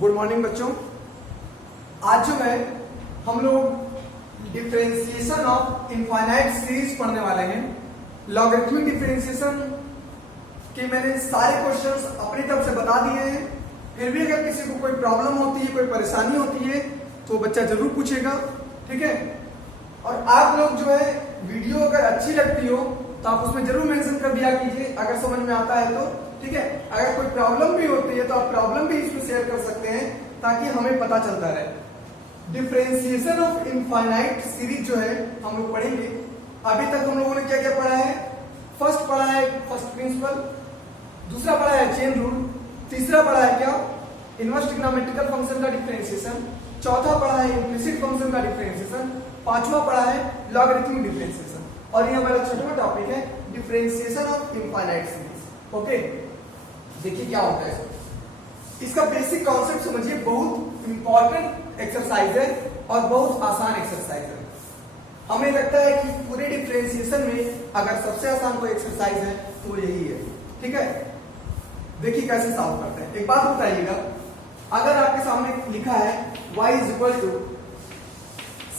Good morning बच्चों। आज जो है हम लोग डिफरेंशिएशन ऑफ इनफाइनाइट सीरीज पढ़ने वाले हैं। लॉगरिथमिक डिफरेंशिएशन के मैंने सारे क्वेश्चंस अपनी तरफ से बता दिए हैं। फिर भी अगर किसी को कोई प्रॉब्लम होती है, कोई परेशानी होती है तो बच्चा जरूर पूछेगा, ठीक है। और आप लोग जो है वीडियो अगर अच्छी लगती हो तो आप उसमें जरूर मेंशन कर दिया कीजिए अगर समझ में आता है तो, ठीक है। अगर कोई प्रॉब्लम भी होती है तो आप प्रॉब्लम भी इसमें शेयर कर सकते हैं ताकि हमें पता चलता रहे। डिफरेंशिएशन ऑफ इनफाइनाइट सीरीज जो है हम लोग पढ़ेंगे। अभी तक हम लोगों ने क्या क्या पढ़ा है? फर्स्ट पढ़ा है फर्स्ट प्रिंसिपल, दूसरा पढ़ा है चेन रूल, तीसरा पढ़ा है क्या इनवर्स ट्रिग्नोमेट्रिकल फंक्शन का डिफरेंशिएशन, चौथा पढ़ा है इम्प्लिसिट फंक्शन का डिफरेंशिएशन, पांचवा पढ़ा है लॉगरिथमिक डिफरेंशिएशन और ये हमारा छठवां टॉपिक है differentiation of infinite series. Okay, देखिए क्या होता है इसका बेसिक कॉन्सेप्ट समझिए। बहुत इंपॉर्टेंट एक्सरसाइज है और बहुत आसान एक्सरसाइज है। हमें लगता है कि पूरे डिफरेंशिएशन में अगर सबसे आसान कोई एक्सरसाइज है तो यही है, ठीक है। देखिए कैसे सॉल्व करते हैं। एक बात बताइएगा, अगर आपके सामने लिखा है y is equal to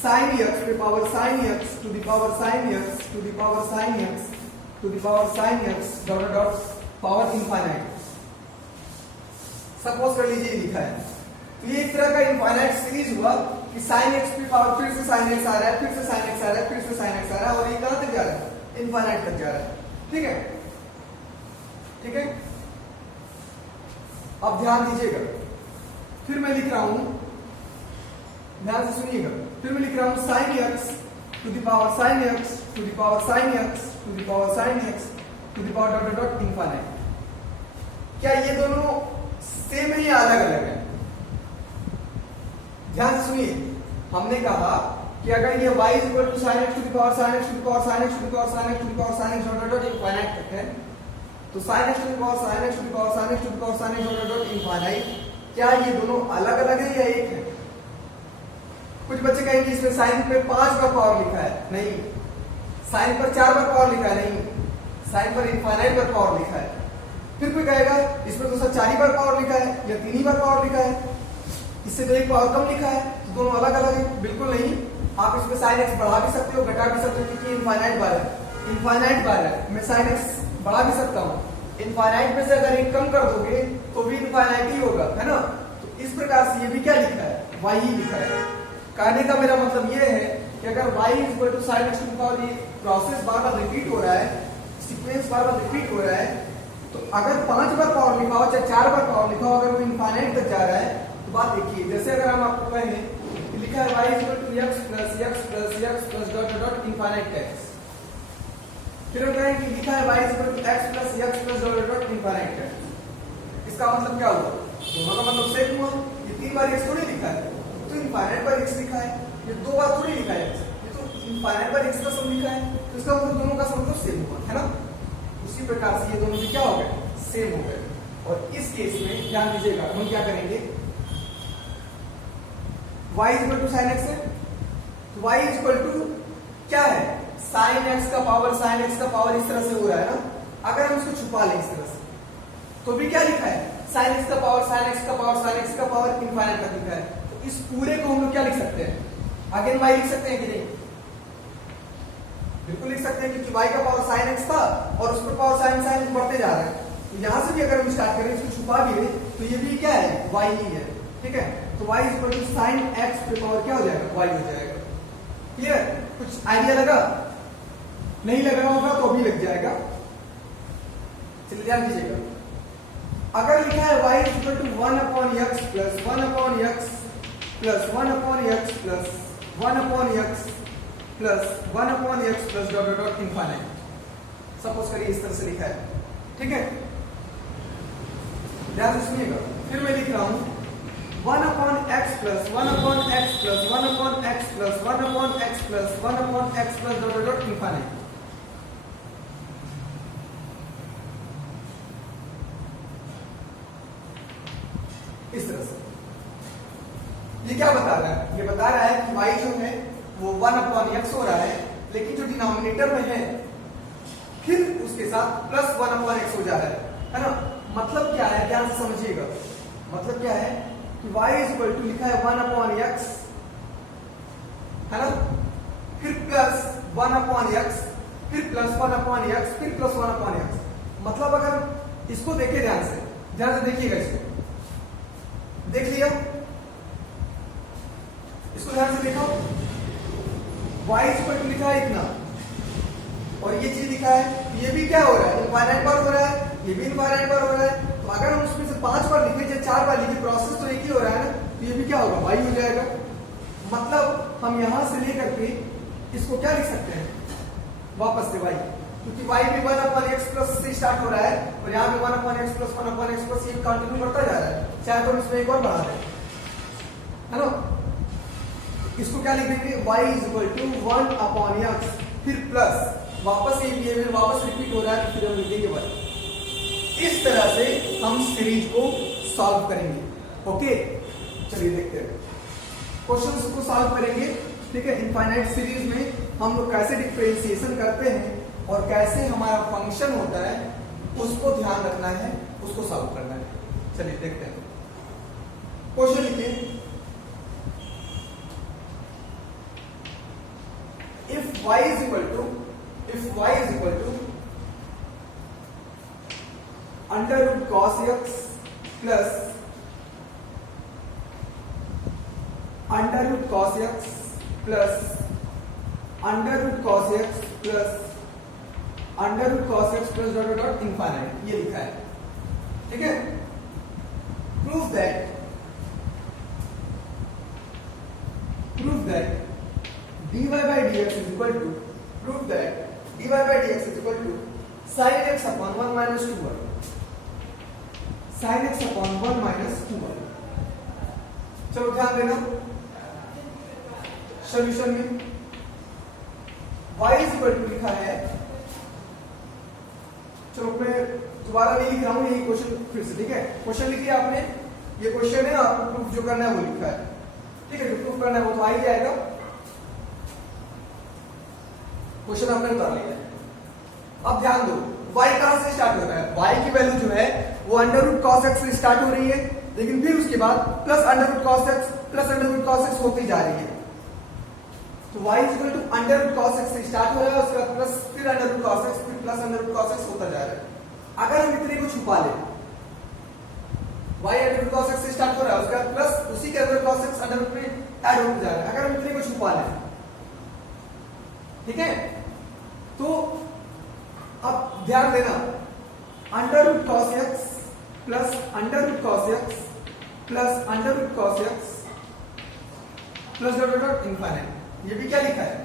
sine x to power sine x to the power sine x to the power sine x to the power sine x dot dot power infinite. Suppose कर लीजिए लिखा है तो ये एक तरह का इनफाइनाइट सीरीज हुआ कि साइन एक्स की पावर फिर से साइन एक्स आ रहा है, फिर से साइन एक्स आ रहा है, फिर से साइन एक्स आ रहा है और ये कहां तक जा रहा है? इनफाइनाइट तक जा रहा है, ठीक है, ठीक है। अब ध्यान दीजिएगा, फिर मैं लिख रहा हूं, ध्यान से सुनिएगा। फिर मैं लिख रहा हूं sine x to the power sine x to the power sine x to the power sine x to the power dot dot infinite. क्या ये दोनों सेम है या अलग अलग है? ध्यान से सुनिए। हमने कहा कि अगर ये y is equal to sin x to the power sin x to the power sin x to the power sin x to the power sin x dot dot infinite तक है तो sin x to the power sin x to the power sin x to the power sin x dot dot infinite, क्या ये दोनों अलग अलग है या एक है? कुछ बच्चे कहेंगे इसमें sin पे 5 बार पावर लिखा है, नहीं। sin पर 4 बार पावर लिखा है, नहीं। sin पर इनफाइनाइट बार पावर लिखा है। फिर कोई कहेगा इसमें तो सब 4 ही बार पावर लिखा है या 3 ही बार पावर लिखा है, इससे तो एक पावर कम लिखा है, तो दोनों अलग अलग है। बिल्कुल नहीं, आप इसमें sin x बढ़ा भी सकते हो, घटा भी सकते हो, क्योंकि इनफाइनाइट बार है, इनफाइनाइट बार है। मैं sin x बढ़ा भी सकता हूँ, इनफाइनाइट में से अगर एक कम कर दोगे तो भी इनफाइनाइट ही होगा, है ना। तो इस प्रकार से ये भी क्या लिखा है? y ही लिखा है। कहने का मेरा मतलब ये है कि अगर y is equal to sin x to the power, ये प्रोसेस बार बार रिपीट हो रहा है, सीक्वेंस बार बार रिपीट हो रहा है, तो अगर 5 बार पावर लिखा हो चाहे 4 बार पावर लिखा हो, अगर वो इनफाइनाइट तक जा रहा है तो बात देखिए। जैसे अगर हम आपको कहें लिखा है y is equal to x plus x plus x plus dot dot infinite x, फिर हम कहें कि लिखा है y is equal to x plus x plus dot dot infinite x। इसका मतलब क्या हुआ? दोनों का मतलब सेम हुआ। ये 3 बार x थोड़ी लिखा है, तो इनफाइनाइट बार x लिखा है। ये 2 बार थोड़ी लिखा है, ये तो इनफाइनाइट बार x का सम लिखा है, तो इसका मतलब दोनों का सम तो सेम हुआ, है ना। उसी प्रकार से ये दोनों भी क्या हो गए? सेम हो गए। और इस केस में ध्यान दीजिएगा, हम क्या करेंगे, y is equal to sine x है तो y इज इक्वल टू क्या है? साइन एक्स का पावर साइन एक्स का पावर, इस तरह से हो रहा है ना। अगर हम इसको छुपा लें इस तरह से तो भी क्या लिखा है? साइन एक्स का पावर साइन एक्स का पावर साइन एक्स का पावर इनफाइनाइट तक लिखा है। तो इस पूरे को हम लोग क्या लिख सकते हैं? अगेन y लिख सकते हैं कि नहीं? बिल्कुल लिख सकते हैं, क्योंकि y का पावर sin x था और उस पर पावर sin sin बढ़ते जा रहा है। तो यहां से भी अगर हम स्टार्ट करें, इसको छुपा भी ले तो ये भी क्या है? y ही है, ठीक है। तो y is equal to sin x पे पावर क्या हो जाएगा? y हो जाएगा। क्लियर? कुछ आइडिया लगा? नहीं लग रहा होगा तो अभी लग जाएगा। चलिए ध्यान दीजिएगा, अगर लिखा है y is equal to 1 upon x plus 1 upon x plus 1 upon x plus 1 upon x plus 1 upon x plus dot dot dot infinite. Suppose करिए इस तरह से लिखा है, ठीक है। ध्यान से सुनिएगा, फिर मैं लिख रहा हूं 1 upon x plus 1 upon x plus 1 upon x plus 1 upon x plus 1 upon x plus dot dot dot infinite. इस तरह से ये क्या बता रहा है? ये बता रहा है कि y जो है वो 1 अपॉन x हो रहा है, लेकिन जो डिनोमिनेटर में है फिर उसके साथ प्लस 1 अपॉन x हो जा रहा है ना। मतलब क्या है? ध्यान से समझिएगा। मतलब क्या है कि y इज इक्वल टू लिखा है 1 अपॉन x, है ना, फिर प्लस 1 अपॉन x, फिर प्लस 1 अपॉन x, फिर प्लस 1 अपॉन x। मतलब अगर इसको देखे ध्यान से देखिएगा, इसको देख लिया, इसको ध्यान से देखो, y इज इक्वल टू लिखा है इतना और ये चीज लिखा है, ये भी क्या हो रहा है, इनफाइनाइट बार हो रहा है, ये भी इनफाइनाइट बार हो रहा है। तो अगर हम उसमें से 5 बार लिखे चाहे 4 बार लिखे, प्रोसेस तो एक ही हो रहा है ना, तो ये भी क्या होगा, y हो जाएगा। मतलब हम यहां से लेकर के इसको क्या लिख सकते हैं, वापस से y, क्योंकि y भी 1 अपॉन x प्लस से स्टार्ट हो रहा है और यहाँ पे 1 upon x plus 1 upon x plus ये कंटिन्यू बढ़ता जा रहा है, चाहे तो हम इसमें एक और बढ़ा दें, है ना। इसको क्या लिख देंगे, y is equal to 1 upon x, फिर प्लस वापस ये बिहेवियर वापस रिपीट हो रहा है, तो फिर हम लिखेंगे y। इस तरह से हम सीरीज को सॉल्व करेंगे। ओके, चलिए देखते हैं क्वेश्चंस को सॉल्व करेंगे। ठीक है, इनफाइनाइट सीरीज में हम लोग कैसे डिफरेंशिएशन करते हैं और कैसे हमारा फंक्शन होता है, उसको ध्यान रखना है, उसको सॉल्व करना है। चलिए देखते हैं, क्वेश्चन लिखिए, if y is equal to under root cos x plus under root cos x plus under root cos x plus under root cos x plus dot dot dot infinite, ये लिखा है। ठीक है, prove that dy by dx is equal to, prove that dy by dx is equal to sin x upon 1 minus 2y, sin x upon 1 minus 2y। चलो ध्यान देना, solution में y is equal to लिखा है, चलो मैं दोबारा नहीं लिख रहा हूं, यही क्वेश्चन फिर से। ठीक है, क्वेश्चन लिखिए आपने, ये क्वेश्चन है, आपको प्रूफ जो करना है वो लिखा है। ठीक है, जो प्रूफ करना है वो तो आ ही जाएगा, क्वेश्चन हमने उतार लिया है। अब ध्यान दो, y कहां से स्टार्ट हो रहा है, y की वैल्यू जो है वो अंडर रूट cos x से स्टार्ट हो रही है, लेकिन फिर उसके बाद plus under root cos x plus under root cos x होती जा रही है। तो y is equal to under root cos x से स्टार्ट हो रहा है, उसके बाद प्लस, फिर अंडर रूट cos x, फिर plus under root cos x होता जा रहा है। अगर हम इतने को छुपा लें, y under root cos x से स्टार्ट हो रहा है, उसके बाद प्लस उसी के अंदर cos x अंडर रूट में ऐड होते जा रहा है, अगर हम इतने को छुपा लें, ठीक है, तो अब ध्यान देना, under root cos x plus under root cos x plus under root cos x plus dot dot infinite, ये भी क्या लिखा है,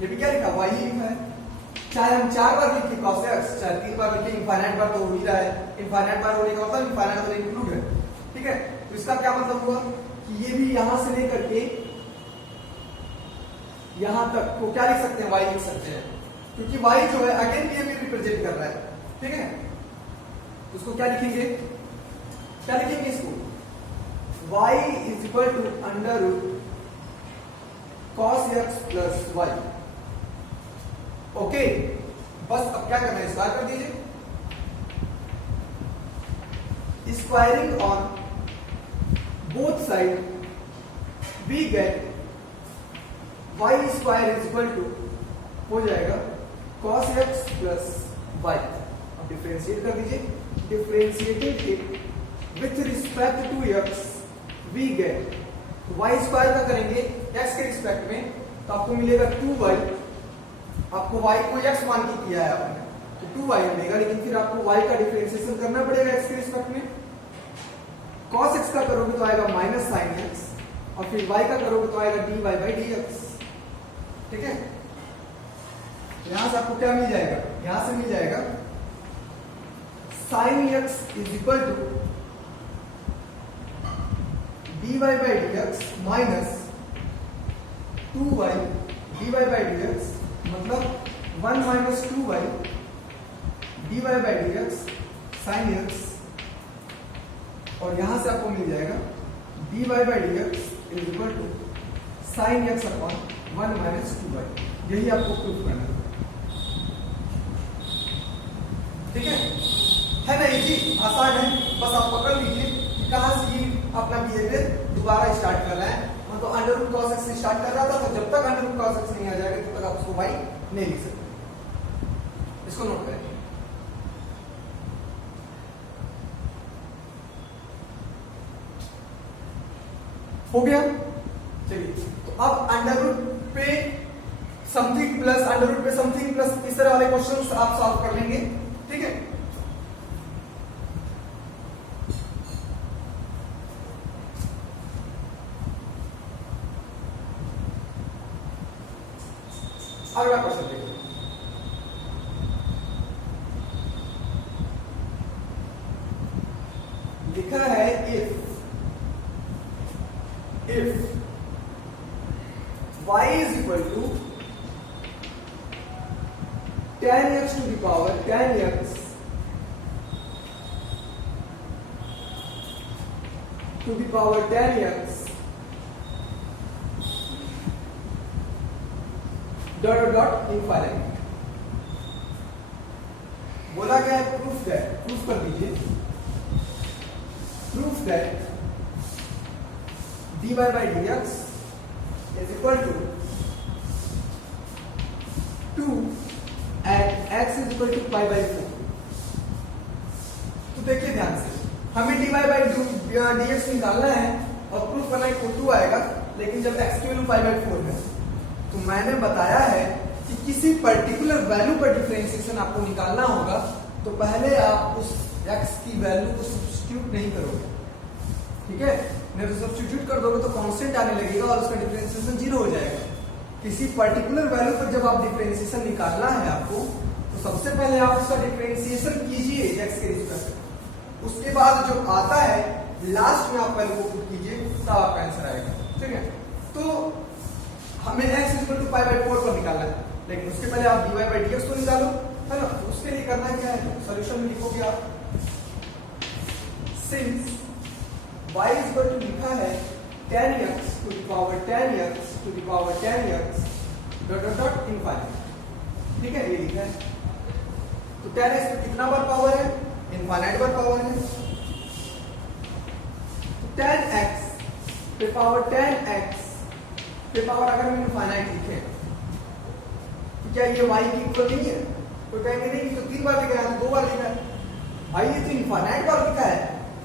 ये भी क्या लिखा, y ही लिखा है। चाहे हम 4 बार लिखे cos x, चाहे 3 बार लिखे, इनफाइनाइट बार तो हो ही रहा है, इनफाइनाइट बार होने का मतलब इनफाइनाइट तो इंक्लूड है। ठीक है, तो इसका क्या मतलब हुआ कि ये भी यहां से लेकर के यहां तक को क्या लिख सकते हैं, y लिख सकते हैं, क्योंकि y जो है अगेन ये भी रिप्रेजेंट कर रहा है। ठीक है, उसको क्या लिखेंगे, क्या लिखेंगे इसको, y is equal to under root cos x plus y। Okay, बस अब क्या करना है, स्क्वायर कर दीजिए, squaring on both side we get y square is equal to हो जाएगा cos x प्लस y। अब डिफरेंशिएट कर दीजिए, differentiating it with respect to x we get, y square का करेंगे x के रिस्पेक्ट में, तो आपको मिलेगा 2y, आपको y को x मान के किया है आपने, तो 2y मिलेगा, लेकिन फिर आपको y का डिफरेंशिएशन करना पड़ेगा x के रिस्पेक्ट में। cos x का करोगे तो आएगा माइनस sin x, और फिर y का करोगे तो आएगा dy by dx। ठीक है, यहां से आपको क्या मिल जाएगा, यहां से मिल जाएगा sin x is equal to dy by dx minus 2y dy by dx, मतलब 1 minus 2y dy by dx sin x, और यहां से आपको मिल जाएगा dy by dx is equal to sin x upon 1 minus 2y। यही आपको proof करना है। ठीक है ना, इजी आसान है, बस आप पकड़ लीजिए कि कहां से ये अपना बिहेवियर दोबारा स्टार्ट कर रहे हैं, मतलब अंडर रूट कॉस एक्स से स्टार्ट कर रहा था, तो जब तक अंडर रूट कॉस एक्स नहीं आ जाएगा तब तक आप उसको y नहीं लिख सकते। इसको नोट करें। हो गया। चलिए, तो अब अंडर रूट पे समथिंग प्लस अंडर रूट पे समथिंग प्लस इस तरह वाले क्वेश्चंस आप सॉल्व कर लेंगे। ठीक है, अगला क्वेश्चन देखिए। लिखा है if y is equal to tan x to the power tan x to the power tan x dot dot infinite. बोला गया है प्रूफ दैट, प्रूफ कर दीजिए, proof that dy by dx is equal to 2 and x is equal to pi by 4। तो देखिए ध्यान से, हमें dy by dx निकालना है और प्रूफ करना है 2 आएगा, लेकिन जब x की वैल्यू pi by 4 है तो मैंने बताया है कि किसी पर्टिकुलर वैल्यू पर डिफरेंशिएशन आपको निकालना होगा तो पहले आप उस x की वैल्यू को सब्स्टिट्यूट नहीं करोगे। ठीक है, नहीं तो सब्स्टिट्यूट कर दोगे तो कांस्टेंट आने लगेगा और उसका डिफरेंशिएशन 0 हो जाएगा। किसी पर्टिकुलर वैल्यू पर जब आप डिफरेंशिएशन निकालना है आपको, तो सबसे पहले आप उसका डिफरेंशिएशन कीजिए x के रिस्पेक्ट, उसके बाद जो आता है लास्ट में आप वैल्यू को पुट कीजिए, तब आपका आंसर आएगा। ठीक है, तो हमें x equal to pi by 4 पर निकालना है, लेकिन उसके पहले आप dy बाई dx तो निकालो, है ना। तो उसके लिए करना क्या है, सॉल्यूशन में लिखोगे आप सिंस y इक्वल टू लिखा है tan x to the power tan x to the power tan x dot dot dot infinite. ठीक है, ये लिखा है। तो tan x पे कितना बार पावर है, इनफाइनाइट बार पावर है। तो tan x पे पावर tan x पे पावर अगर हम इनफाइनाइट लिखे तो क्या ये y की इक्वल नहीं है? तो कहेंगे नहीं, तो 3 बार लिखा है, 2 बार लिखा है भाई, ये तो इनफाइनाइट बार लिखा है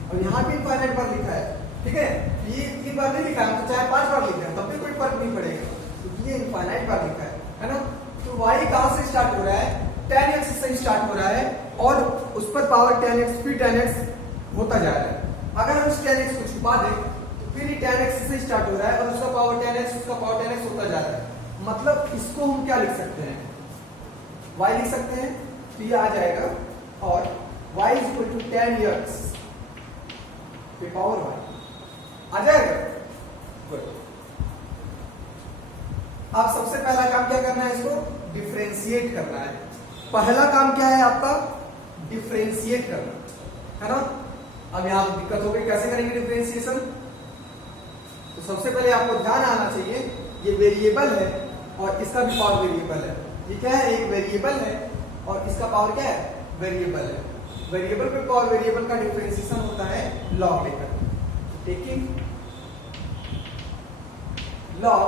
और यहाँ भी इनफाइनाइट बार लिखा है। ठीक है, ये 3 बार नहीं लिखा है, तो चाहे 5 बार लिखा है तब भी कोई फर्क नहीं पड़ेगा, क्योंकि ये इनफाइनाइट बार लिखा है ना। तो y कहां से स्टार्ट हो रहा है, tan x से स्टार्ट हो रहा है और उस पर पावर tan x फिर tan x होता जा रहा है। अगर हम इस tan x को छुपा दें फिर ये tan x से स्टार्ट हो रहा है और उसका पावर tan x, उसका पावर tan x होता जा रहा है। मतलब इसको हम क्या लिख सकते हैं, y लिख सकते हैं, तो ये आ जाएगा और y is equal to tan x पे पावर y आ जाएगा। गुड। अब सबसे पहला काम क्या करना है, इसको डिफरेंशिएट करना है। पहला काम क्या है आपका, डिफरेंशिएट करना, है ना। अब यहां दिक्कत हो गई, कैसे करेंगे डिफरेंशिएशन। तो सबसे पहले आपको ध्यान आना चाहिए, ये वेरिएबल है और इसका भी पावर वेरिएबल है। ये क्या है, एक वेरिएबल है और इसका पावर क्या है, वेरिएबल है। वेरिएबल पे पावर वेरिएबल का डिफरेंशिएशन होता है लॉग लेकर। Taking log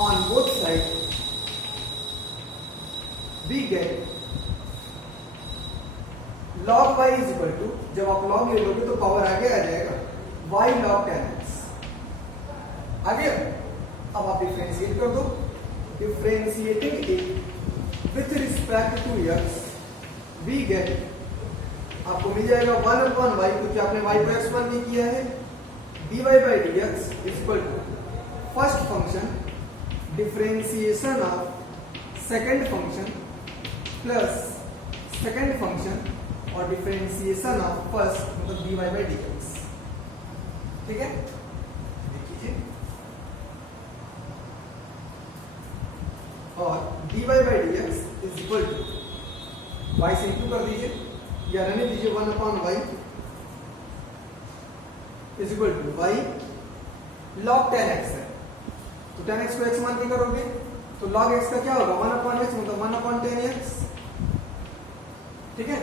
on both side we get log y is equal to, जब आप log ले लोगे तो पावर आगे आ जाएगा y log tan x। आगे अब आप डिफरेंशिएट कर दो, differentiating it with respect to x we get, आपको मिल जाएगा 1 upon y, क्योंकि आपने y को x1 में किया है, dy by dx is equal to first function differentiation of second function plus second function और डिफरेंशिएशन ऑफ फर्स्ट मतलब dy by dx। ठीक है, देखिए और dy by dx is equal to y से इंटू कर दीजिए या रहने दीजिए 1 upon y is equal to y log tan x है, तो tan x को x मान के करोगे तो log x का क्या होगा 1 upon x मतलब 1 upon tan x। ठीक है,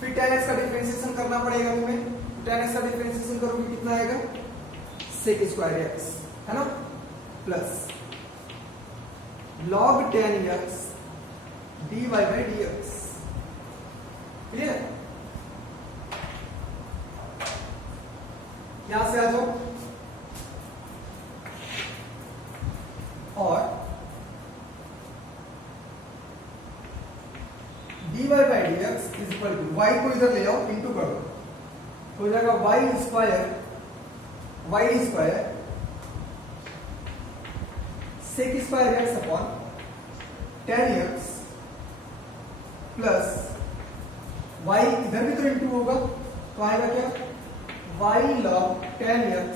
फिर tan x का डिफरेंशिएशन करना पड़ेगा तुम्हें, tan x का डिफरेंशिएशन करोगे कितना आएगा सेक स्क्वायर एक्स, है ना, plus log 10x dy by dx। Clear? यहां से आ जाओ और dy by dx is equal to y को इधर ले आओ, इंटू कर दो, हो जाएगा y square sec square x upon 10x plus y इधर भी तो इंटू होगा, तो आएगा क्या, y log 10x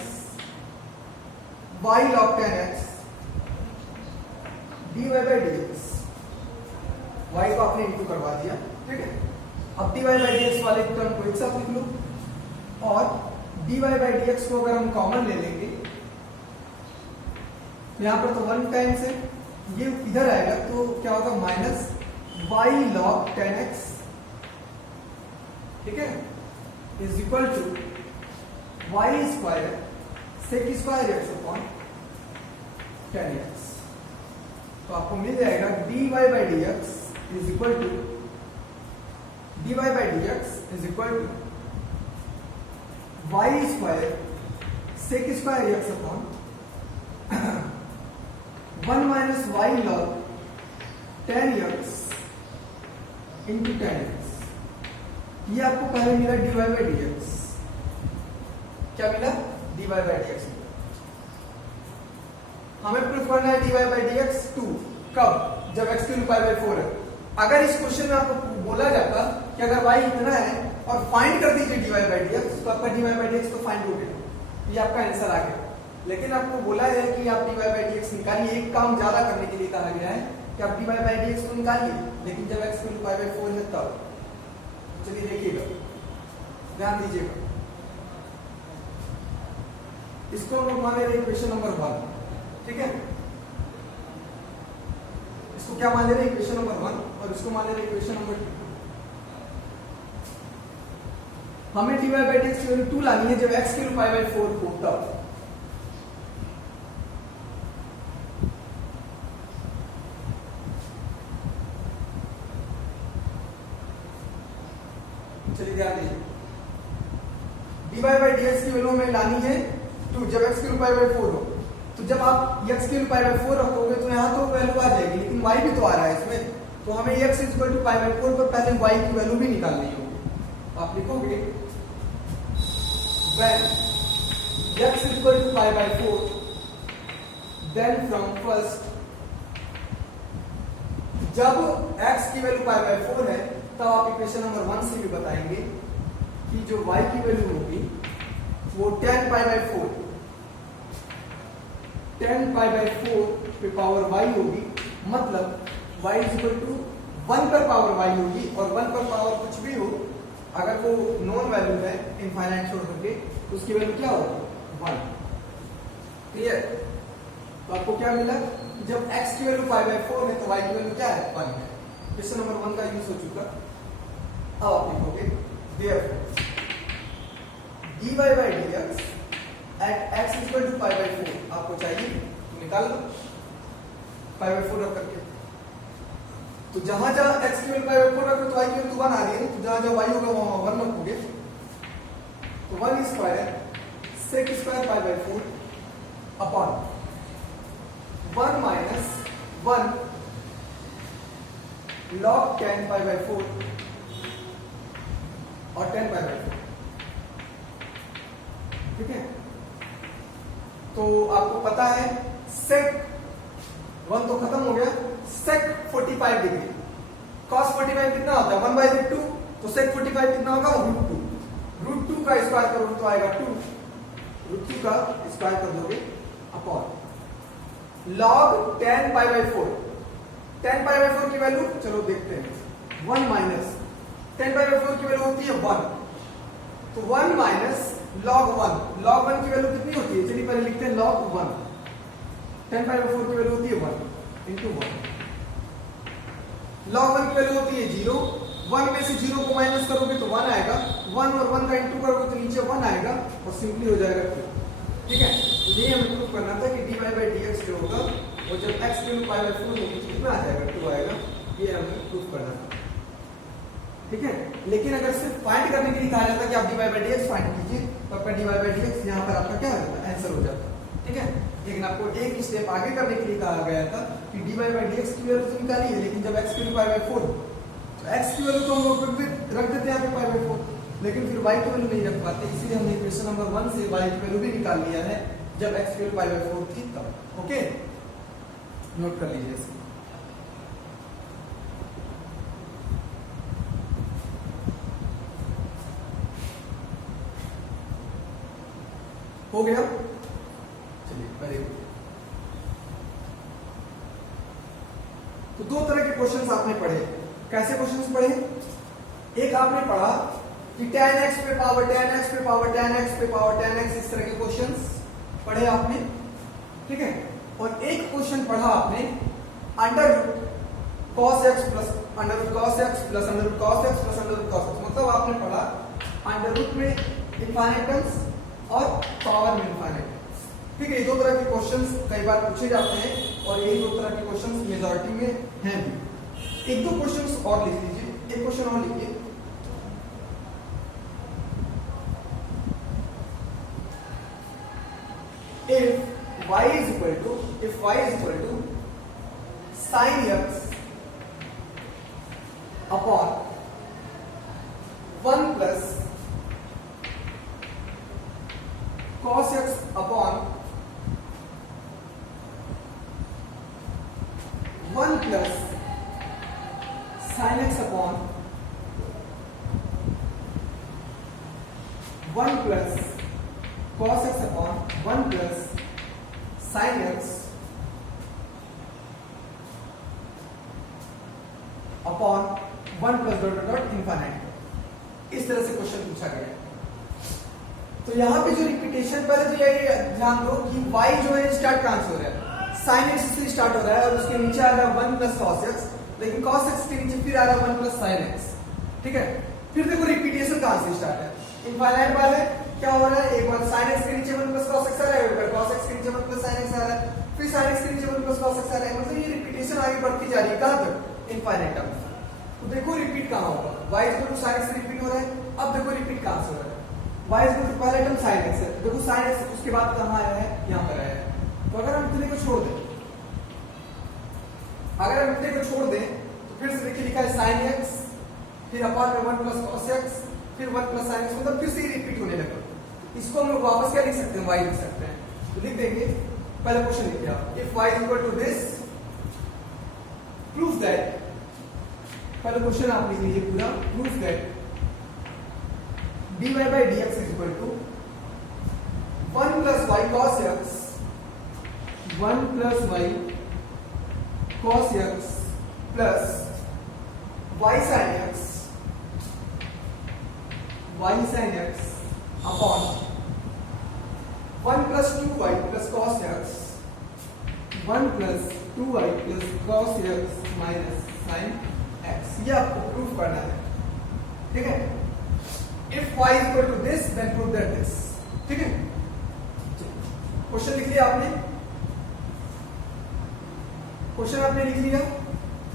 dy by dx। y को आपने इंटू करवा दिया, ठीक है। अब dy by dx वाले टर्म को एक साथ लिख लो, और dy by dx को अगर हम कॉमन ले लेंगे, यहां पर तो 1 टाइम्स है, ये इधर आएगा तो क्या होगा, माइनस y log 10x, ठीक है, is equal to y square sec square x upon 10x। तो आपको मिल जाएगा dy by dx is equal to y square sec square x upon 1 minus y log 10x into 10x। ये आपको पहले मिला dy by dx, क्या मिला, dy by dx। हमें प्रूफ करना है dy by dx 2, कब, जब x की पाई बाई 4 है। अगर इस क्वेश्चन में आपको बोला जाता कि अगर y इतना है और फाइंड कर दीजिए dy by dx, तो आपका dy by dx तो फाइंड हो गया, ये आपका आंसर आ गया। लेकिन आपको बोला है कि आप dy by dx निकालिए, एक काम ज्यादा करने के लिए कहा गया है कि आप dy by dx को निकालिए, लेकिन जब x की पाई बाई 4 है तब। चलिए देखिएगा, ध्यान दीजिएगा, इसको हम मान ले रहे इक्वेशन नंबर 1, ठीक है, इसको क्या मान ले रहे इक्वेशन नंबर 1 और इसको मान ले रहे इक्वेशन नंबर 2। हमें dy by dx की वैल्यू 2 लानी है जब x की पाई बाई 4 हो तब। चलिए ध्यान दीजिए, dy by dx की वैल्यू हमें लानी है 2 जब x की पाई बाई 4 हो। तो जब आप x की पाई बाई 4 रखोगे तो यहाँ तो वैल्यू आ जाएगी, लेकिन y भी तो आ रहा है इसमें, तो हमें x equal to pi by 4 पर पहले y की वैल्यू भी निकालनी होगी। आप लिखोगे when x equal to pi by 4 then from first, जब x की वैल्यू पाई बाई 4 है तब आप इक्वेशन नंबर 1 से भी बताएंगे कि जो y की वैल्यू होगी वो 10 पाई बाई 4 पे पावर y होगी, मतलब y इज इक्वल टू 1 पर पावर y होगी, और 1 पर पावर कुछ भी हो, अगर वो नॉन वैल्यू है इनफाइनाइट छोड़ करके, तो उसकी वैल्यू क्या होगी, 1। क्लियर? तो आपको क्या मिला, जब x की वैल्यू पाई बाई 4 है तो y की वैल्यू क्या है, 1 है। क्वेश्चन नंबर 1 का यूज हो चुका। अब आप लिखोगे therefore dy by dx at x equal to pi by 4 आपको चाहिए तो निकाल लो पाई बाई 4 रख करके। तो जहां जहां x की वैल्यू पाई बाई 4 रखो तो y की वैल्यू 1 आ रही है, तो जहां जहां y होगा वहां 1 रखोगे, तो 1 square sec square pi by 4 upon 1 minus 1 log 10 pi by 4 और 10 पाई बाई 4, ठीक है। तो आपको पता है sec 1 तो खत्म हो गया, sec 45 डिग्री, cos 45 कितना होता है 1 बाई रूट 2, तो sec 45 कितना होगा रूट 2 का स्क्वायर करोगे तो आएगा 2, रूट 2 का स्क्वायर कर दोगे upon log 10 pi by 4। 10 pi by 4 की वैल्यू चलो देखते हैं, 1 माइनस 10 पाई बाई 4 की वैल्यू होती है 1, तो 1 माइनस log 1 की वैल्यू कितनी होती है, चलिए पहले लिखते हैं log 1, 10 पाई बाई 4 की वैल्यू होती है 1 इंटू 1, log 1 की वैल्यू होती है 0, 1 में से 0 को माइनस करोगे तो 1 आएगा, 1 और 1 का इंटू करोगे तो नीचे 1 आएगा और सिंपली हो जाएगा 2। ठीक है, तो ये हमें प्रूव करना था कि dy बाई dx जो होगा वो जब x की वैल्यू पाई बाई 4 होगी तो कितना आ जाएगा, 2 आएगा। ये हमें प्रूव करना था, ठीक है। लेकिन अगर सिर्फ फाइंड करने के लिए कहा जाता कि आप dy बाई dx फाइंड कीजिए तो आपका dy बाई dx यहाँ पर आपका क्या हो जाता, आंसर हो जाता, ठीक है। लेकिन आपको एक स्टेप आगे करने के लिए कहा गया था कि dy बाई dx की वैल्यू तो निकालिए, लेकिन जब x की वैल्यू पाई बाई 4 तो x की वैल्यू तो हम लोग रख देते हैं यहाँ पे पाई बाई 4, लेकिन फिर y की वैल्यू नहीं रख पाते, इसीलिए हमने क्वेश्चन नंबर 1 से y की वैल्यू भी निकाल लिया है जब x की वैल्यू पाई बाई 4 थी तब। ओके, नोट कर लीजिए इसे। हो गया, चलिए वेरी गुड। तो दो तरह के क्वेश्चंस आपने पढ़े। कैसे क्वेश्चंस पढ़े? एक आपने पढ़ा कि tan x पे पावर tan x पे पावर tan x पे पावर tan x, इस तरह के क्वेश्चंस पढ़े आपने, ठीक है। और एक क्वेश्चन पढ़ा आपने under cos x plus under cos x plus under cos x plus under cos x, मतलब आपने पढ़ा अंडर रूट में इनफाइनाइट टर्म्स और पावर में इनफाइनाइट टर्म्स, ठीक है। ये दो तरह के क्वेश्चंस कई बार पूछे जाते हैं और यही दो तरह के क्वेश्चंस मेजॉरिटी में हैं भी। एक दो क्वेश्चंस और लिख लीजिए, एक क्वेश्चन और लिखिए। if y is equal to sin x upon 1 plus cos x upon 1 plus sin x upon 1 plus cos x upon 1 plus sin x upon 1 plus dot dot infinite, इस तरह से क्वेश्चन पूछा गया है। तो यहाँ पे जो रिपीटेशन, पहले तो ये ध्यान दो कि y जो है स्टार्ट कहां से हो रहा है, sin x से स्टार्ट हो रहा है और उसके नीचे आ रहा है 1 प्लस cos x, लेकिन cos x के नीचे फिर आ रहा है 1 प्लस sin x, ठीक है। फिर देखो रिपीटेशन कहां से स्टार्ट है, इनफाइनाइट वाले क्या हो रहा है, एक बार sin x के नीचे 1 प्लस cos x आ रहा है, एक बार cos x के नीचे 1 प्लस sin x आ रहा है, फिर sin x के नीचे 1 प्लस cos x आ रहा है, मतलब ये रिपीटेशन आगे बढ़ती जा रही है कहां तक, इनफाइनाइट तक। तो देखो रिपीट कहां होगा, y equal to sin x repeat हो रहा है। अब देखो रिपीट कहां से हो रहा है, y इक्वल टू पहला टर्म sin x है, देखो sin x उसके बाद कहां आया है, यहां पर आया है। तो अगर हम इतने को छोड़ दें, अगर हम इतने को छोड़ दें तो फिर से देखिए लिखा है sin x, फिर अपॉन में 1 प्लस cos x, फिर 1 प्लस sin x, मतलब फिर से रिपीट होने लगा। इसको हम लोग वापस क्या लिख सकते हैं, y लिख सकते हैं। तो लिख देंगे, पहला क्वेश्चन लिखिए आप, if y equal to this prove that, पहले क्वेश्चन आप लिख लीजिए पूरा, prove that dy by dx is equal to 1 plus y cos x 1 plus y cos x plus y sin x upon 1 plus 2y plus cos x 1 plus 2y plus cos x minus sin x, ये आपको proof करना है, ठीक है। If y is equal to this, then prove that this, ठीक है। Question लिख लिया आपने, क्वेश्चन आपने लिख लिया।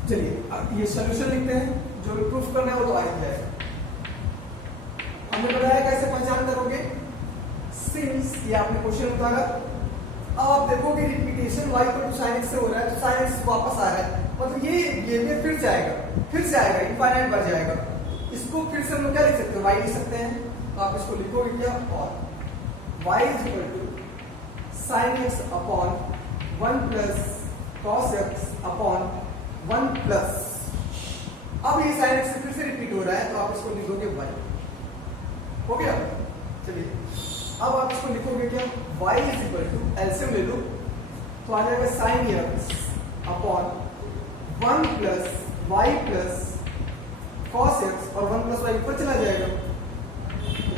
चलिए अब ये सॉल्यूशन लिखते हैं, जो भी प्रूफ करना है वो तो आ ही जाएगा। हमने बताया कैसे पहचान करोगे, सिंस ये आपने क्वेश्चन उतारा, अब आप देखोगे repetition y equal to sin x से हो रहा है, तो sin x वापस आ रहा है, मतलब ये फिर से आएगा, इनफाइनाइट बढ़ जाएगा। इसको फिर से हम लोग क्या लिख सकते हैं, y लिख सकते हैं। तो आप इसको लिखोगे क्या, और y is equal to sin x upon 1 plus cos x upon 1 plus, अब ये sin x फिर से रिपीट हो रहा है, तो आप इसको लिखोगे y, हो गया। चलिए अब आप इसको लिखोगे क्या, y is equal to, LCM ले लो तो आ जाएगा sin x upon 1 plus y plus cos x, और 1 प्लस y ऊपर चला जाएगा,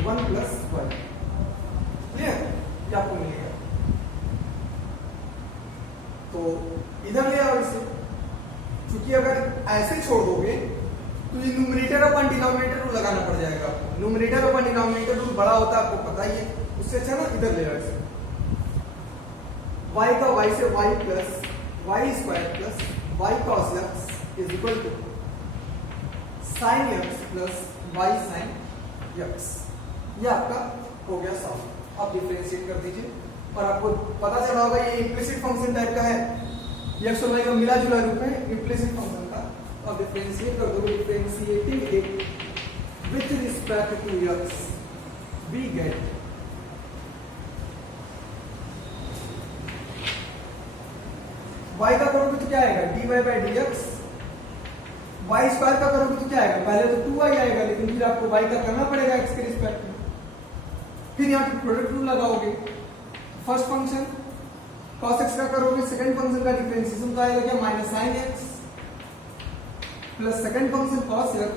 1 प्लस y, क्लियर, ये आपको मिलेगा। तो इधर ले आओ इसे, क्योंकि अगर ऐसे छोड़ दोगे तो ये न्यूमरेटर अपन डिनोमिनेटर रूल लगाना पड़ जाएगा आपको। न्यूमरेटर अपन डिनोमिनेटर रूल बड़ा होता है, आपको पता ही है, उससे अच्छा ना इधर ले आओ इसे, y का y से y plus y square plus y cos x is equal to sin x plus y sin x। ये आपका हो गया सॉल्व। अब डिफरेंशिएट कर दीजिए और आपको पता चला होगा ये इम्प्लिसिट फंक्शन टाइप का है, ये x और y का मिला जुला रूप है इम्प्लिसिट फंक्शन का। अब डिफरेंशिएट कर दो, differentiating it with respect to x we get y का करोगे तो क्या आएगा dy by dx, y square का करोगे तो क्या आएगा, पहले तो 2y आएगा लेकिन फिर आपको y का करना पड़ेगा x के रिस्पेक्ट में, फिर यहाँ पे प्रोडक्ट रूल लगाओगे। फर्स्ट फंक्शन cos x का करोगे, सेकंड फंक्शन का डिफरेंशिएशन का आएगा क्या minus sin x plus second function cos x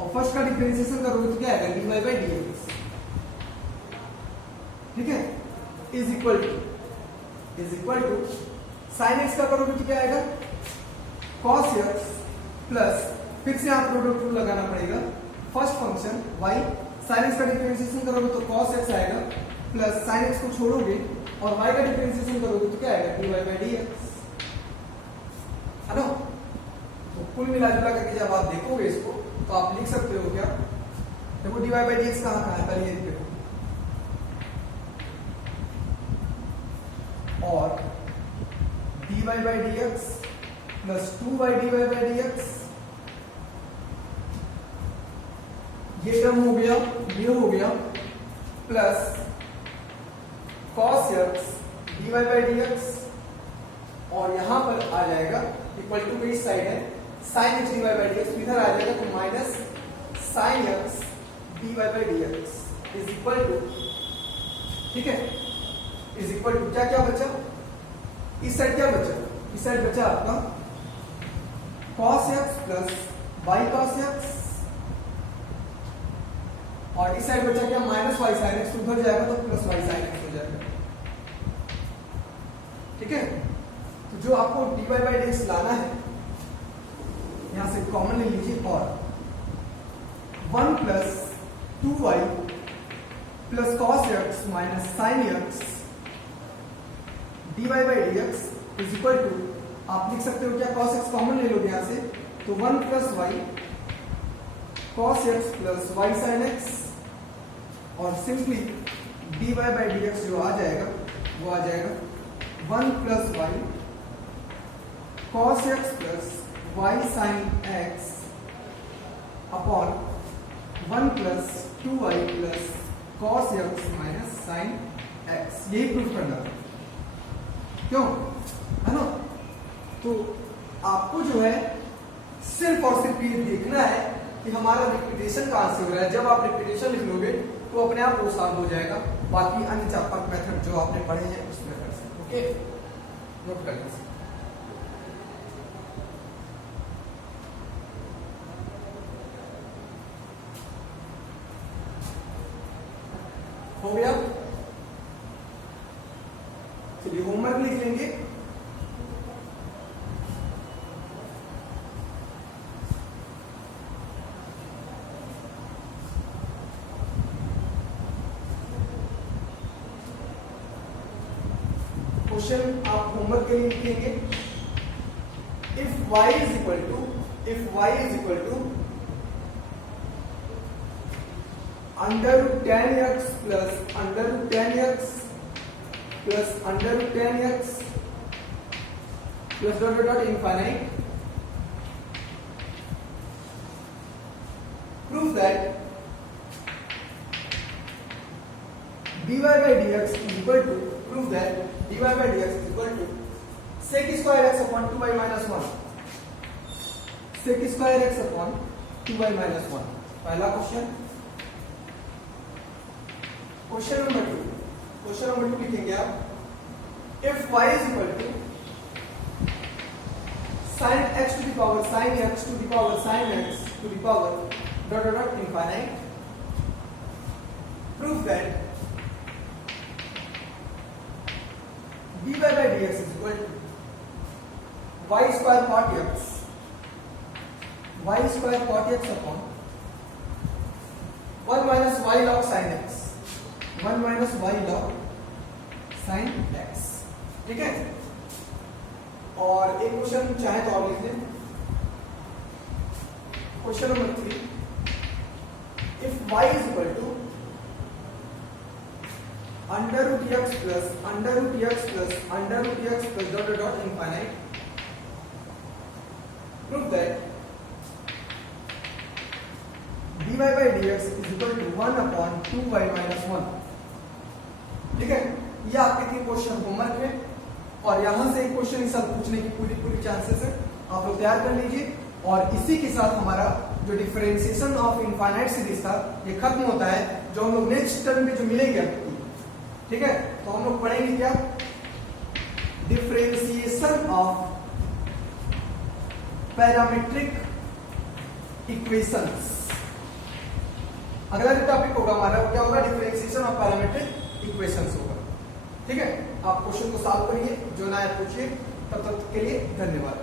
और फर्स्ट का डिफरेंशिएशन करोगे तो क्या आएगा dy बाई dx, ठीक है, is equal to sin x का करोगे तो क्या आएगा cos x प्लस फिर से आप प्रोडक्ट रूल लगाना पड़ेगा। First function y sin x का डिफरेंशिएशन करोगे तो cos x आएगा प्लस sin x को छोड़ोगे और y का डिफरेंशिएशन करोगे तो क्या आएगा dy बाई dx, है ना। तो कुल मिला जुला करके जब आप देखोगे इसको तो आप लिख सकते हो क्या, देखो dy बाई dx कहाँ है पहले ये देखो, और dy by dx plus 2y dy by dx, ये टर्म हो गया, ये हो गया plus cos x dy by dx और यहां पर आ जाएगा इक्वल टू इस साइड है sin x dy by dx, इधर आ जाएगा तो minus sin x dy by dx is equal to, ठीक है, इज इक्वल टू क्या क्या बचा, इस साइड क्या बचा, इस साइड बचा आपका cos x plus y cos x और इस साइड बचा क्या माइनस y sin x, उधर जाएगा तो प्लस y sin x हो जाएगा, ठीक है। तो जो आपको dy बाई dx लाना है यहां से कॉमन ले लीजिए और 1 plus 2y plus cos x minus sin x dy by dx is equal to, आप लिख सकते हो क्या cos x कॉमन ले लोगे यहां से तो 1 plus y cos x plus y sin x और सिंपली dy बाई dx जो आ जाएगा वो आ जाएगा 1 plus y cos x plus y sin x upon 1 plus 2y plus cos x minus sin x, यही प्रूफ करना था, क्यों, है ना। तो आपको जो है सिर्फ और सिर्फ ये देखना है कि हमारा रिपीटेशन कहां से हो रहा है। जब आप रिपीटेशन लिख लोगे तो अपने आप वो सॉल्व हो जाएगा, बाकी अन्य चापक मेथड जो आपने पढ़े हैं उसमें कर सकते, ओके, नोट कर लीजिए। हो गया, चलिए होमवर्क लिख लेंगे। क्वेश्चन आप होमवर्क के लिए लिखेंगे, if y is equal to under root 10x plus under root 10x plus under root 10x plus dot dot infinite, proof that dy by dx is equal to, prove that dy by dx is equal to sec square x upon 2y minus 1, sec square x upon 2y minus 1, पहला question. Question number 2 लिखेंगे आप, if y is equal to sin x to the power sin x to the power sin x to the power dot dot dot infinite, prove that dy by dx is equal to y square cot x upon 1 minus y log sin x, 1 minus y log sin x, ठीक है। और एक question चाहे तो और लिख लें, question number 3, if y is equal to under root x plus under root x plus under root x plus dot dot infinite, prove that dy by dx is equal to 1 upon 2y minus 1। ठीक है, ये आपके 3 question homework है और यहां से एक question इस साल पूछने की पूरी चांसेस है, आप लोग तैयार कर लीजिए। और इसी के साथ हमारा जो डिफरेंशिएशन ऑफ इनफाइनाइट सीरीज था ये खत्म होता है, जो हम लोग नेक्स्ट टर्म में जो मिलेंगे। ठीक है, तो हम लोग पढ़ेंगे क्या, डिफरेंशिएशन ऑफ पैरामीट्रिक इक्वेशंस। अगला जो टॉपिक होगा हमारा क्या होगा, डिफरेंशिएशन ऑफ पैरामीट्रिक इक्वेशंस होगा। ठीक है, आप क्वेश्चन को सॉल्व करिए, जो ना पूछिए। तब तक के लिए धन्यवाद।